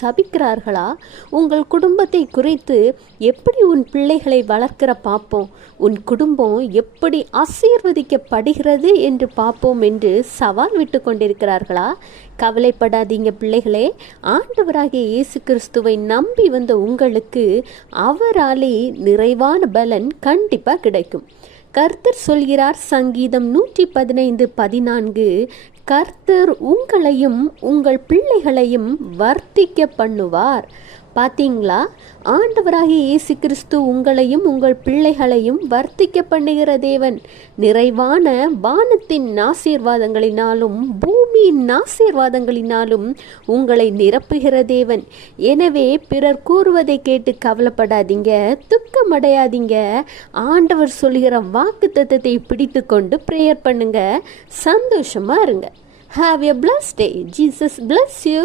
சபிக்கிறார்களா? உங்கள் குடும்பத்தை குறித்து எப்படி உன் பிள்ளைகளை வளர்க்கிற பார்ப்போம், உன் குடும்பம் எப்படி ஆசீர்வதிக்கப்படுகிறது என்று பார்ப்போம் என்று சவால் விட்டு கொண்டிருக்கிறார்களா? கவலைப்படாதீங்க பிள்ளைகளே. ஆண்டவராகிய இயேசு கிறிஸ்துவை நம்பி வந்த உங்களுக்கு அவராலே நிறைவான பலன் கண்டிப்பாக கிடைக்கும். கர்த்தர் சொல்கிறார், சங்கீதம் 115:14, கர்த்தர் உங்களையும் உங்கள் பிள்ளைகளையும் வர்த்திக்க பண்ணுவார். பார்த்தீங்களா? ஆண்டவராகிய இயேசு கிறிஸ்து உங்களையும் உங்கள் பிள்ளைகளையும் வர்த்திக்க பண்ணுகிற தேவன். நிறைவான வானத்தின் ஆசீர்வாதங்களினாலும் பூமியின் ஆசீர்வாதங்களினாலும் உங்களை நிரப்புகிற தேவன். எனவே பிறர் கூறுவதை கேட்டு கவலைப்படாதீங்க, துக்கமடையாதீங்க. ஆண்டவர் சொல்கிற வாக்கு தத்தத்தை பிடித்து கொண்டு ப்ரேயர் பண்ணுங்க, சந்தோஷமா இருங்க. Have a blessed day. Jesus bless you.